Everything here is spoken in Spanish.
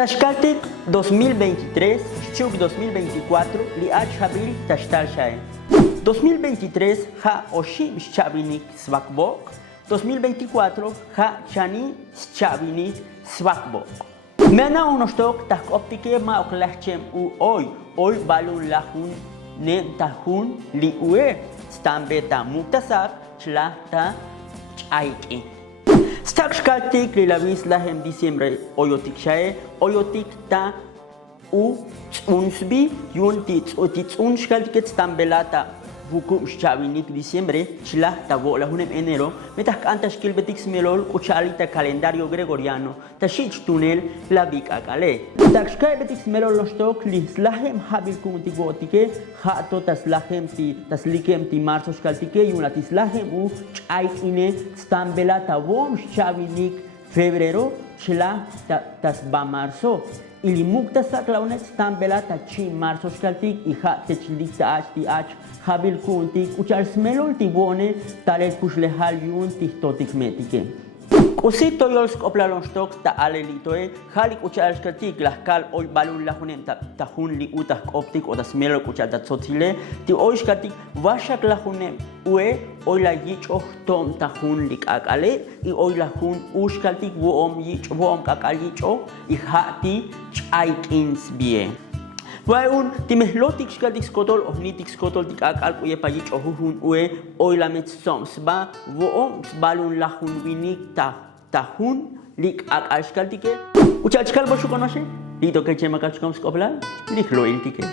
Tashkaltik 2023, Chuk 2024, Liach Habil Tashtal Shae. 2023, Ha Oshim Shabinik Svakbok. 2024, Ha Chani Shabinik Svakbok. Mena unostok tak optike ma oklachem u hoy balun lahun ne tahun li ue stambeta muktasab chlata chaiki. Stakshkaltik lilavis lahem diciembre oyotik shae oyotik ta u unsbi yuntit otit unshkaltik stambelata buku shabinik diciembre chla tavo la hunem enero metak antas kilbetik smelol uchalita calendario gregoriano tashich tunel la bik akale takshkai betik smelol lostok lislahem habil kuntigotike hato taslahem ti taslikem ti marzo skaltike yunatislahem u chaikine stambela tavom shabinik febrero chla tasba marzo ili mukta saklaunet stambela tachi marzo skaltik i ha techlik ta ti ach habil kuntik uchar smelol tibone talet kuslehal yun tihtotik metike Usito yols koplalon stok ta alelitoe halik uchar skaltik lahkal oy balun lahunen tahun li utak optik o tasmelol uchar tatsotile ti oy skaltik washak lahunen ue oy la yicho tom tahun lik akale i oy lahun uskaltik woom yicho woom kakalicho i hati chaikins bien Vaun timehlotik skaltik skotol ohnitik skotol tik akal kuye payich ohun ue oilamet soms ba voom balun lahun winik tahun lik akal skaltike uchachkal boshu konoshe lito que chema kachkom skopla lik lo iltike